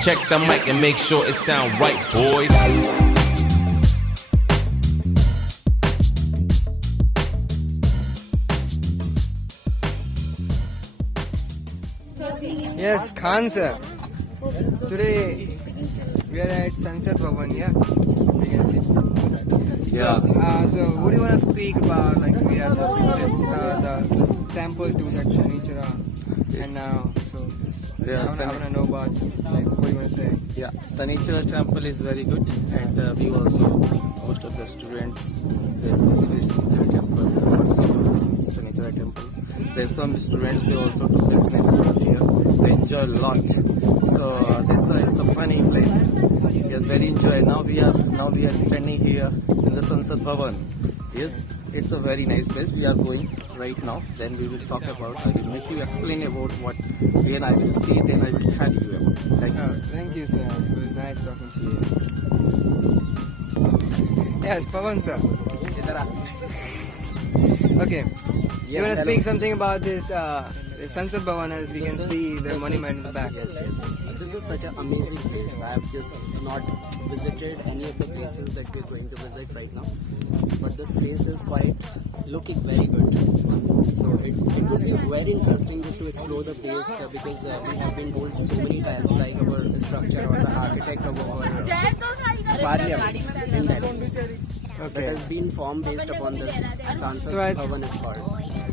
Check the mic and make sure it sound right, boys. Yes, Khan sir. Today we are at Sansad Bhavan, yeah? We can see. Yeah. So what do you want to speak about? Like we have the temple to that Shanichara, and now I want to know about like what do you want to say? Yeah, Shanichara temple is very good, and we also most of the students they visit Shanichara temple or see Shanichara temple. There's some students they also do business here. They enjoy a lot. So that's why it's a funny place. Yes, very enjoy. Now we are standing here in the Sansad Bhavan. Yes, it's a very nice place. We are going right now. Then we will talk about. I will make you explain about what. Then I will see. Then I will tell you about. Thank you, sir. It was nice talking to you. Yes, Pawan sir. Okay. You want to speak something about this Sansad Bhavan, as we can see the monument in the back? Yes. This is such an amazing place. I have just not visited any of the places that we're going to visit right now. But this place is quite looking very good. So it would be very interesting just to explore the place because we have been told so many times like our structure or the architect of our parliament in Delhi. That has been formed based upon this Sansad Bhavan is called.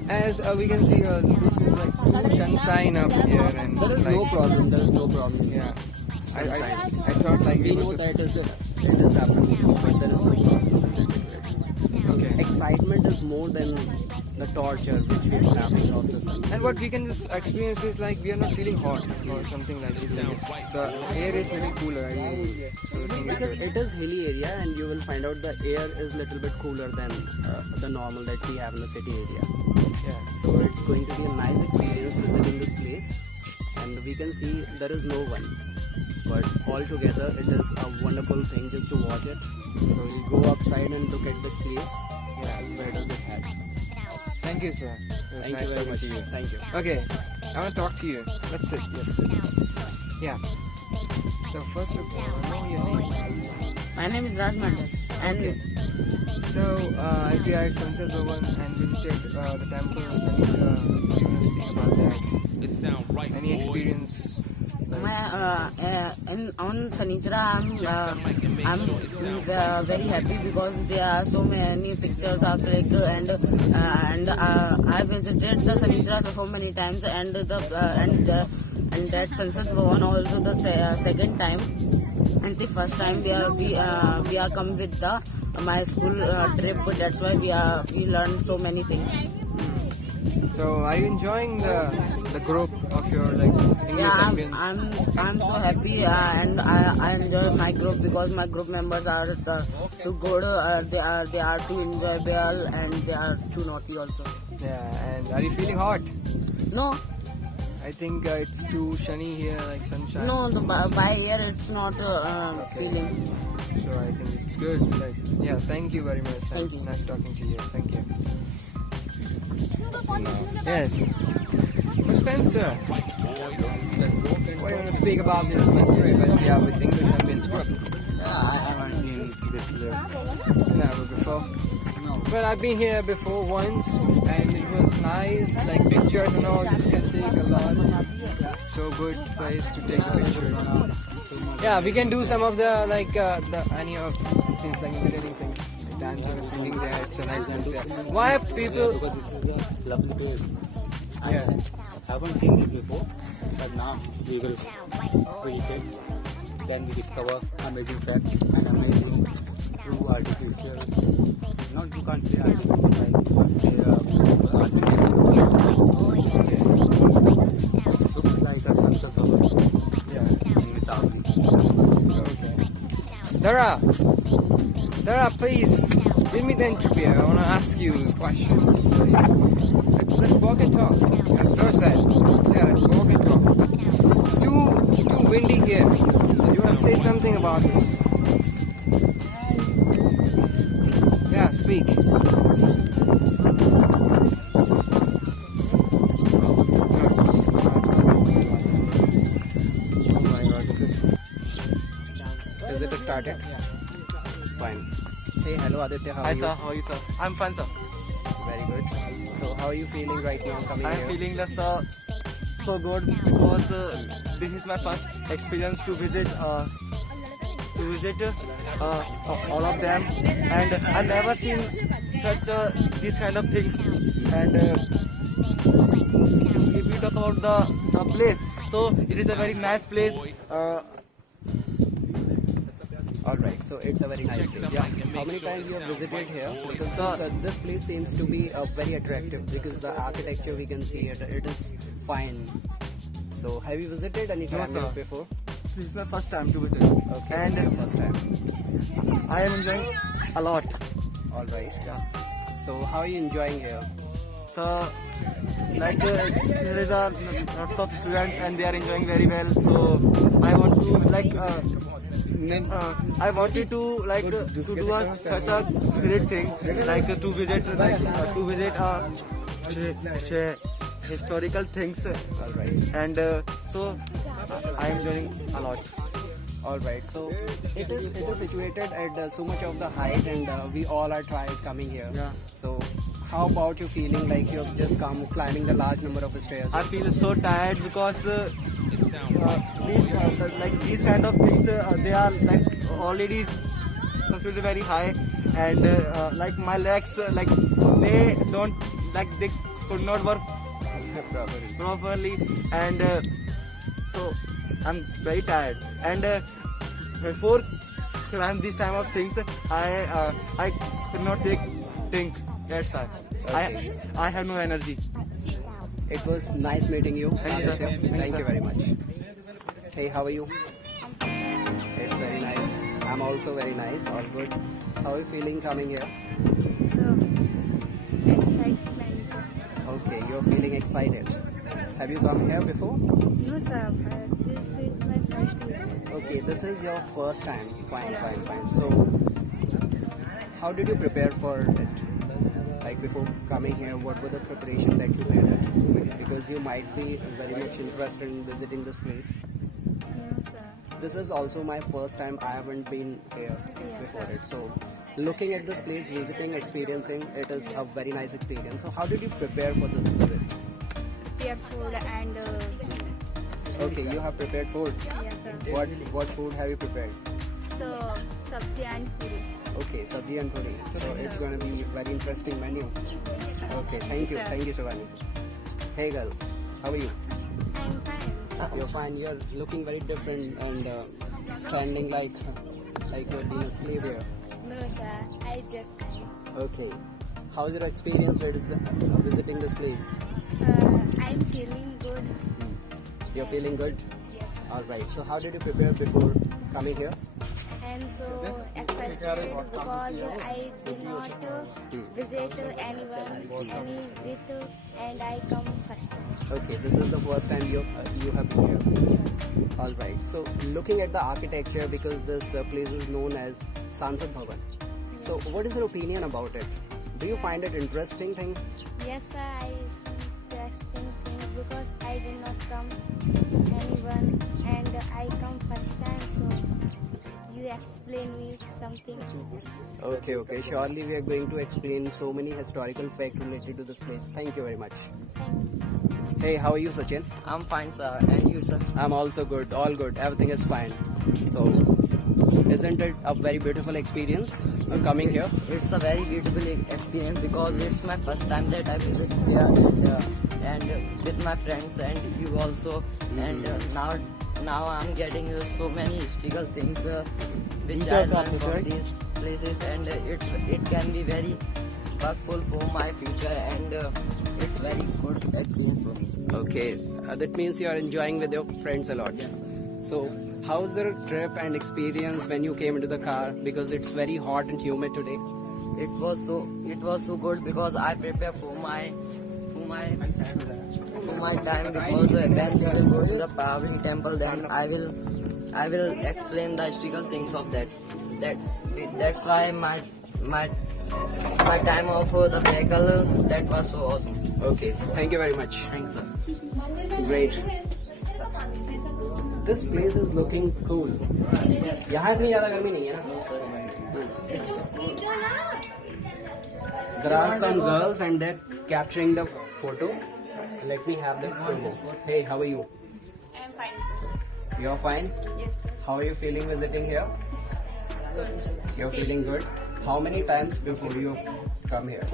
As we can see, this is like full sunshine up here, and there is like, no problem. There is no problem. Yeah, I thought like we know that it is happening, but there is no problem. So excitement is more than the torture which we are having of the sun. And what we can just experience is like we are not feeling hot or something like this. The air is really cooler. So the thing is Because good. it is hilly area, and you will find out the air is little bit cooler than the normal that we have in the city area. Yeah. So it's going to be a nice experience visiting this place, and we can see there is no one, but altogether it is a wonderful thing just to watch it. So you go upside and look at the place. Yeah, where does it head? Thank you, sir. It was Thank nice you very talking much. to you. Thank you. Okay, I want to talk to you. Let's sit. Yeah. So first of all, I know your name. My name is Raj Mandal, and So if you are at Sansad Bhavan and visited the temple, you want to speak about that? It sound right, Any boy. experience? on Shanichara, I'm very happy because there are so many pictures are clicked, and I visited the Shanichara so many times, and that Sansad Bhavan also the second time, and the first time we are come with my school trip. That's why we learned so many things. So are you enjoying the group of your like English Yeah, ambience? I'm so happy, and I enjoy my group because my group members are too good. They are too enjoyable, and they are too naughty also. Yeah, and are you feeling hot? No, I think it's too sunny here, like sunshine. no, by here it's not feeling. So I think it's good. Like, yeah, thank you very much. Thank you. Nice talking to you. Thank you. Yes. Well, Spencer, what do you want to speak about this trip? Yeah, with English ambience group. I haven't been this Never before. No. Well, I've been here before once, and it was nice. Like pictures and all, just can take a lot. So good place to take the pictures. Yeah, we can do some of the like any of things like entertaining things, like dancing or singing there. It's a nice place there. Why people? Because this is a lovely place. Yeah. I haven't seen it before, but now we will visit it. Then we discover amazing facts and amazing true artificial. Not you can't say artificial, like looks like a sunset of Yeah. in Italy. Okay. Dara, please give me the interview. I want to ask you questions. Let's walk and talk. As sir said. Yeah, let's walk and talk. It's too windy here. Do you want to say something about this? Yeah, speak. Oh my God, this is started? Fine. Hey, hello Aditya, how are Hi you? sir, how are you sir? I'm fine sir. Very good. So how are you feeling right now coming I'm here? feeling that so good because this is my first experience to visit all of them, and I've never seen such these kind of things. And if we talk about the place, so it is a very nice place. Alright, so it's a very nice place. Yeah. How many times you have visited here? Because Sir. this place seems to be very attractive because the architecture we can see it is fine. So have you visited any No, time here sir. before? This is my first time to visit, Okay, and this is your first time. I am enjoying a lot. Alright. Yeah. So how are you enjoying here? So, like there is a lots of students and they are enjoying very well. So I want to I wanted to to do such a great thing, to visit historical things, Alright. and so I am enjoying a lot. Alright, so it is situated at so much of the height, and we all are tried coming here. Yeah. So how about you feeling like you've just come climbing the large number of stairs? I feel so tired because It sound right, boy. these kind of things they are already completely very high, and my legs they don't they could not work properly, and so I'm very tired, and before climb these type of things I could not think. That's why I have no energy. It was nice meeting you. Thank you, sir. Aditya. Thank you very much. Hey, how are you? It's very nice. I'm also very nice. All good. How are you feeling coming here? So, excitement. Okay, you're feeling excited. Have you come here before? No, sir. This is my first visit. Okay, this is your first time. Fine. So, how did you prepare for it? Like before coming here, what were the preparation that you made? Because you might be very much interested in visiting this place. No, sir. This is also my first time. I haven't been here before it. So, looking at this place, visiting, experiencing, it is a very nice experience. So, how did you prepare for this visit? Prepare food and Okay, you have prepared food. yes, sir. What food have you prepared? So, sabzi and puri. Okay, sabji and puri. So it's going to be very interesting menu. Okay, thank you. Sir. Thank you, Shivani. Hey girls, how are you? I'm fine, sir. You're fine. You're looking very different and standing like you're being a slave here. No, sir. I just came. Okay. How's your experience visiting this place? I'm feeling good. You're feeling good? Yes, sir. Alright. So how did you prepare before coming here? I'm so excited because I did not visit anyone and I come first time. Okay, this is the first time you have been here. Alright, so looking at the architecture, because this place is known as Sansad Bhavan. So what is your opinion about it? Do you find it interesting thing? Yes, sir. I interesting thing because I did not come anyone and I come first time. So you explain me something. Okay. Surely we are going to explain so many historical facts related to this place. Thank you very much. Hey, how are you, Sachin? I'm fine, sir. And you, sir? I'm also good. All good. Everything is fine. So, isn't it a very beautiful experience coming here? It's a very beautiful experience because it's my first time that I visit here and with my friends and you also. And now I'm getting so many historical things which I learned from these places, and it can be very helpful for my future, and it's very good experience for me. Okay, that means you are enjoying with your friends a lot. Yes, sir. So, how's your trip and experience when you came into the car? Because it's very hot and humid today. It was so good because I prepare for my time, because when we will go to the Paravani temple, then I will explain the historical things of that. That's why my time of the vehicle, that was so awesome. Okay, thank you very much. Thanks, sir. Great. This place is looking cool. यहाँ इतनी ज़्यादा गर्मी नहीं है ना? There are some girls and they're capturing the photo. Let me have the photo. Hey, how are you? I'm fine, sir. You're fine? Yes, sir. How are you feeling visiting here? Good. You're feeling good? How many times before you come here?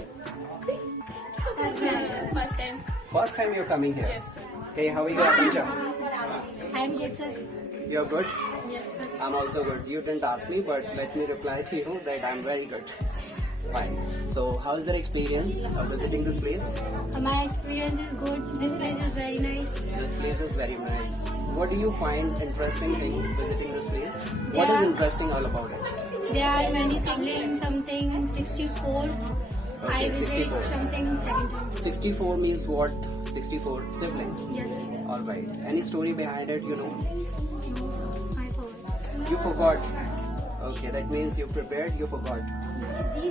First time. First time you're coming here? Yes, sir. Hey, how are you, Akancha? I'm good, sir. You're good? Yes, sir. I'm also good. You didn't ask me, but let me reply to you that I'm very good. Fine. So, how is your experience of visiting this place? My experience is good. This place is very nice. This place is very nice. What do you find interesting thing visiting this place? What is Yeah. interesting all about it? There are many siblings, something 64s. Okay, I visit 64. something 17. 64 means what? 64 siblings. Yes, sir. Alright. Any story behind it, you know? No, sir. I forgot. You forgot. Okay, that means you prepared, you forgot.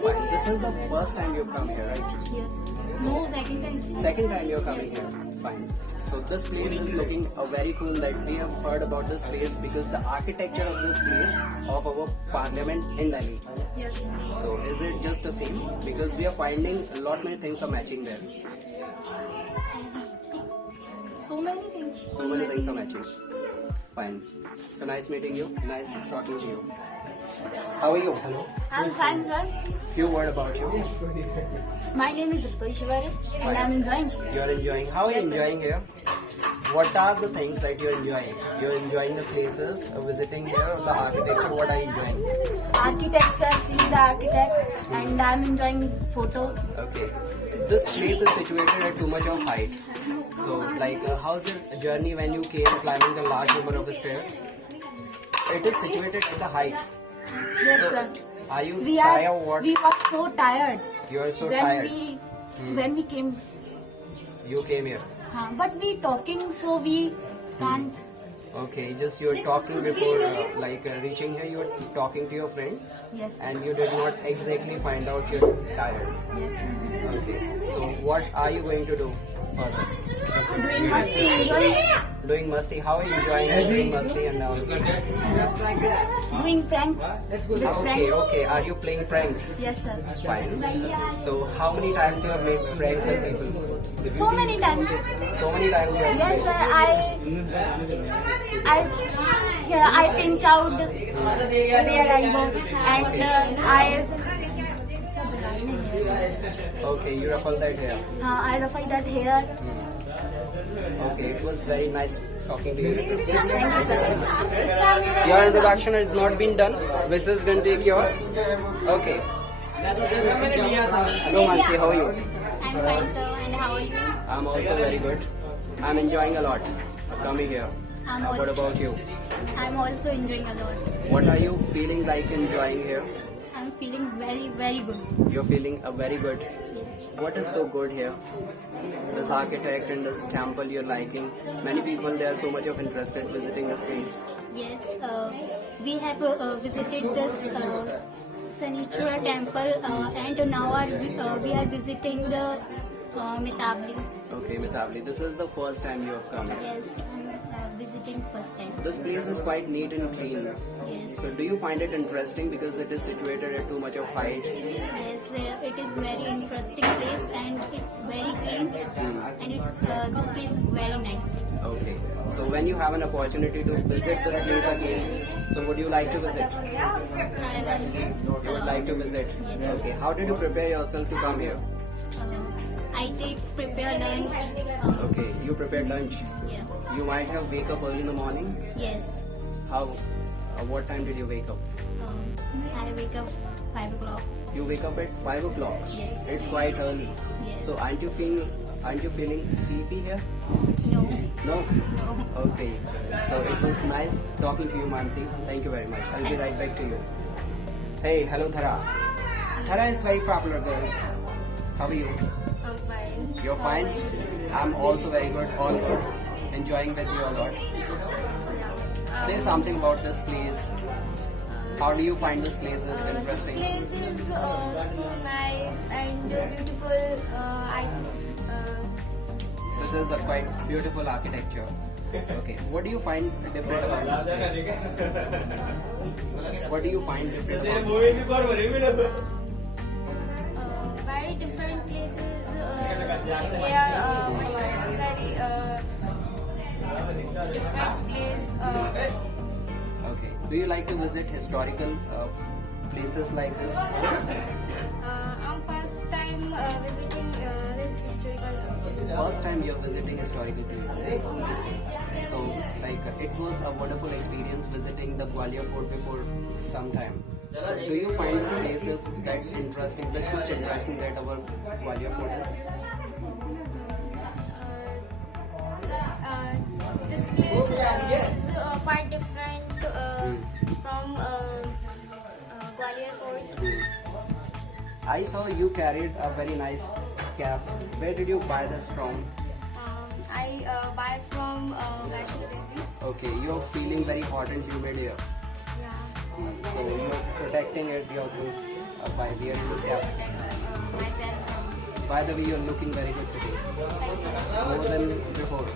Fine. This is the first time you've come here, right? Yes. No, second time. Second time you're coming here. Fine. So this place is looking very cool that we have heard about this place because the architecture of this place of our parliament in Delhi. Yes, sir. So is it just the same? Because we are finding a lot many things are matching there. So many things. So many things are matching. Fine. So nice meeting you. Nice talking to you. How are you? Hello. I'm fine, sir. Few word about you. My name is Rito Ishwari and I'm enjoying. You're enjoying. How are you enjoying here? What are the things that you're enjoying? You're enjoying the places, visiting here, or the architecture? What are you enjoying? Architecture, seeing the architect, and I'm enjoying photo. Okay. This place is situated at too much of height. So, like, how's your journey when you came climbing the large number of the stairs? It is situated at the height. Yes, So, sir. are you We tired? are. What? We were so tired You are so when tired. when we came. You came here. But we talking, so we can't. Okay, just you were talking before, reaching here. You were talking to your friends, Yes. and you did not exactly find out you're tired. Yes. Okay. So, what are you going to do further? Doing masti, enjoying, Doing masti. How are you enjoying doing masti and now? doing prank. With Okay, friends. okay. Are you playing prank? Yes, sir. Fine. So, how many times you have made prank with people? So many times. So many times you have Yes, made. sir. I pinch out where I go, and Okay, you ruffle that hair. I ruffle that hair. Okay, it was very nice talking to you. Thank you, sir. Your introduction has not been done. This is going to take yours. Okay. Hello, Mansi. How are you? I'm fine, sir. And how are you? I'm also very good. I'm enjoying a lot coming here. I'm What also- about you? I'm also enjoying a lot. What are you feeling like enjoying here? I'm feeling very, very good. You're feeling very good. Yes. What is so good here? This architect and this temple you're liking. Many people, they are so much of interested visiting this place. Yes. We have visited this Sanichura temple, and now we are visiting the Mitabli. Okay, Mithapli, this is the first time you have come here. Yes, I'm visiting first time. This place is quite neat and clean. Yes. So do you find it interesting because it is situated at too much of height? Yes, it is very interesting place and it's very clean, and this place is very nice. Okay. So when you have an opportunity to visit this place again, so would you like to visit? You would like to visit? Yes. Okay. How did you prepare yourself to come here? I prepare lunch. Okay. You prepared lunch. Yeah. You might have wake up early in the morning. Yes. How? What time did you wake up? I wake up 5 o'clock. You wake up at 5 o'clock. Yes. It's quite early. Yes. So aren't you feeling sleepy here? No. No? No. Okay. So it was nice talking to you, Mansi. Thank you very much. I'll be right back to you. Hey, hello Dhara. Dhara is very popular girl. How are you? I'm fine. You're fine? I'm also very good, all good. Enjoying with you a lot. Say something about this place. How do you find this place is interesting? This place is so nice and beautiful. This is a quite beautiful architecture. Okay. What do you find different about this place? What do you find different about this place? Very different places. Here, my class is very different place. Okay. Do you like to visit historical places like this? I'm first time visiting this historical place. First time you're visiting historical places. So, like, it was a wonderful experience visiting the Gwalior Fort before some time. So, do you find these places that interesting, this much interesting that our Gwalior Fort is? This place is quite different from Gwalior Fort. I saw you carried a very nice cap. Where did you buy this from? I buy from Vaishno Devi. Okay, you're feeling very hot and humid here. Yeah. So you're protecting it yourself by wearing this cap. Myself. By the way, you're looking very good today. More than before.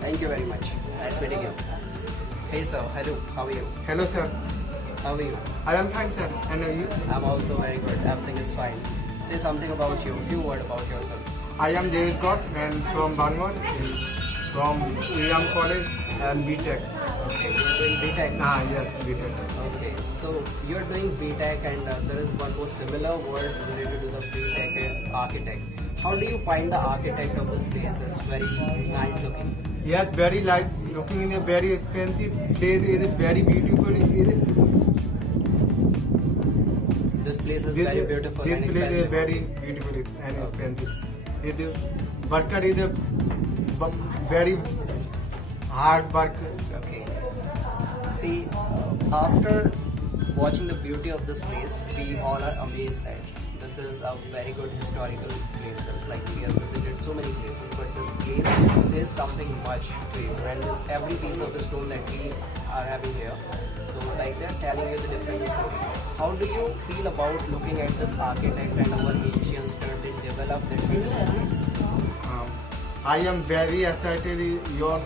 Thank you very much. Nice meeting you. Hey sir, hello, how are you? Hello sir, How are you? I am fine sir, and you? I'm also very good. Everything is fine. Say something about you. Few words about yourself. I am David Kaur and from Bangalore, from William College and BTech. Okay, you're doing BTech. Yes, BTech. Okay, so you're doing BTech and there is one more similar word related to the BTech is architect. How do you find the architect of this place? It's very nice looking. Yes, very light, looking in a very expensive place, is very beautiful. This place is very beautiful and This place is expensive. very beautiful and expensive. Worker is a very hard work. Okay. See, after watching the beauty of this place, we all are amazed that this is a very good historical place. It's like we have visited so many places, but this place says something much to you. And this every piece of the stone that we are having here, so like they're telling you the different story. How do you feel about looking at this architect and our ancients that they developed that beautiful place? I am very excited. Your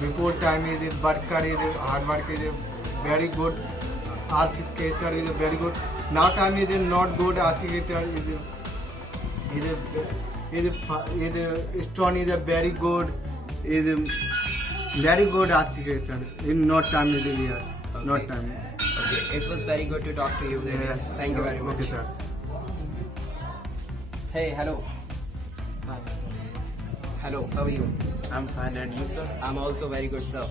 report time is worker is hard work is very good. Architecture is very good. Now time is not good. Architecture is stone is very good. Is very good architecture. In not time is here. Not time. Okay, it was very good to talk to you. Yes. Thank you very much. Okay, sir. Hey, hello. Hello, how are you? I'm fine, and you, sir? I'm also very good, sir.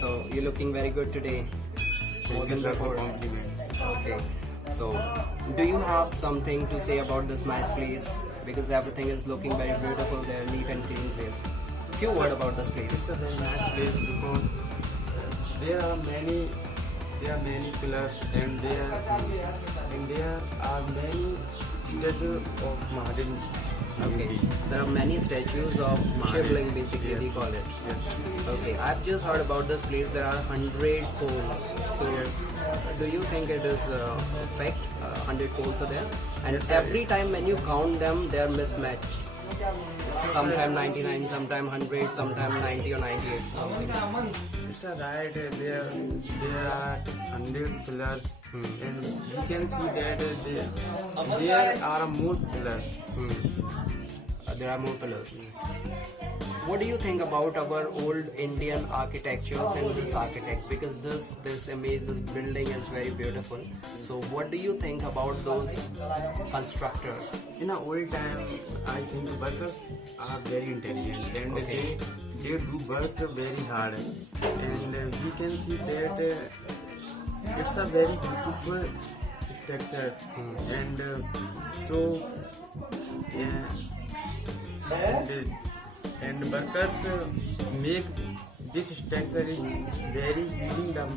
So you're looking very good today. More than before. Okay. So, do you have something to say about this nice place? Because everything is looking very beautiful there, neat and clean place. Few words about this place. It's a very nice place because there are many pillars and there are many statues of Mahadev. Okay. There are many statues of Shivling, basically we call it. Yes. Okay. I've just heard about this place. There are 100 poles. So, do you think it is a fact? 100 poles are there, and every time when you count them, they are mismatched. Sometime 99, sometime 100, sometime 90 or 98. It's a right. There are 100 pillars, and we can see that there are more pillars. There are more pillars. What do you think about our old Indian architectures and this architect? Because this image, this building is very beautiful. So what do you think about those constructor? In the old time, I think workers are very intelligent and Okay. they do work very hard. And we can see that it's a very beautiful structure. And and workers make this structure is very using them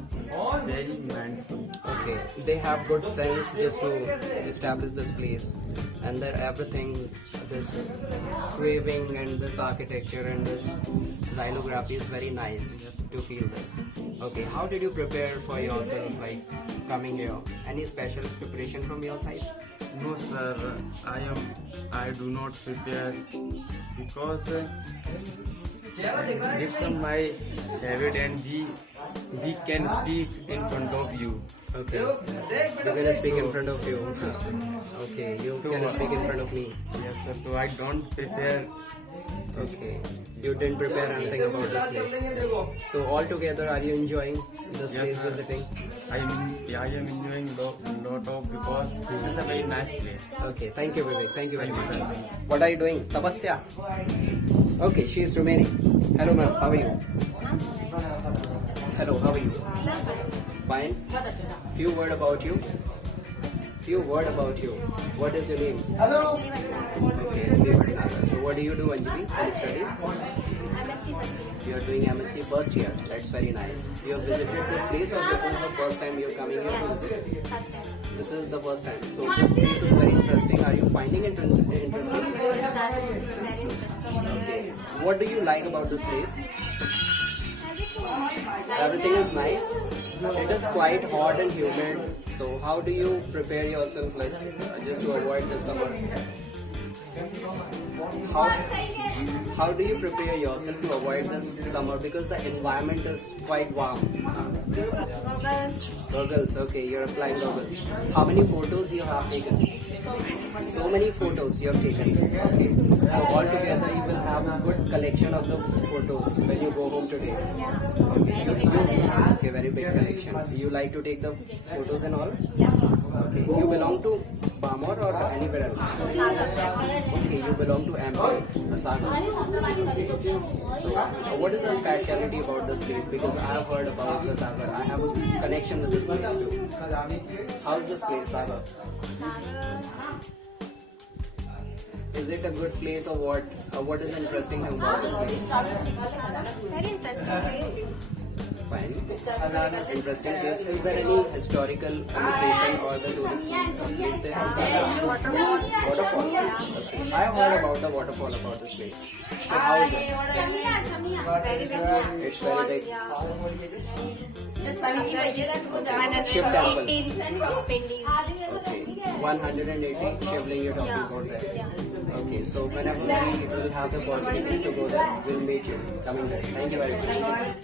very mindful. Okay, they have good sense just to establish this place, and their everything, this craving and this architecture and this xylography is very nice to feel this. Okay, how did you prepare for yourself, like coming here? Any special preparation from your side? No sir, I do not prepare because It's my habit and we can speak in front of you. Okay. You're gonna speak in front of you. Okay. You're gonna speak in front of me. Yes, sir. So I don't prepare. Okay. You didn't prepare anything about this place. So altogether, are you enjoying this place sir. visiting? I am enjoying lot of because it's a very nice place. Okay. Thank you, Vivek. Thank you very Thank you, much. sir. What are you doing? Tapasya. Okay. She is remaining. Hello, ma'am. How are you? Hello. How are you? Fine. Few word about you. What is your name? Okay, Anjali Bhatnagar. So what do you do, Anjali? Any study? MSc first year. You are doing MSc first year. That's very nice. You have visited this place, or this is the first time you are coming here to visit? First time. This is the first time. So this place is very interesting. Are you finding it interesting? Yes, sir. It's very interesting. Okay. What do you like about this place? Everything. Everything is nice. It is quite hot and humid. So how do you prepare yourself, like just to avoid the summer? How do you prepare yourself to avoid this summer, because the environment is quite warm? Goggles. Goggles, okay, you're applying goggles. How many photos you have taken? So much. So many photos you have taken. Okay. So altogether you will have a good collection of the photos when you go home today. Okay, very big collection. You like to take the photos and all? Yeah. Okay. You belong to Bamor or anywhere else? Sagar. Okay, you belong to MP, Sagar. So, what is the speciality about this place? Because I have heard about the Sagar. I have a connection with this place too. How is this place, Sagar? Is it a good place or what? What is interesting about this place? Very interesting place. Fine. Interesting place. Is there any historical location or the tourist place there outside? Waterfall. Okay. I have heard about the waterfall about this place. So how is it? Very big. It's very big. Shiv temple. 18th pending. Okay. 180 Shivling you're talking about there. Okay, so whenever we will have the opportunities to go there, we'll meet you coming there. Thank you very much.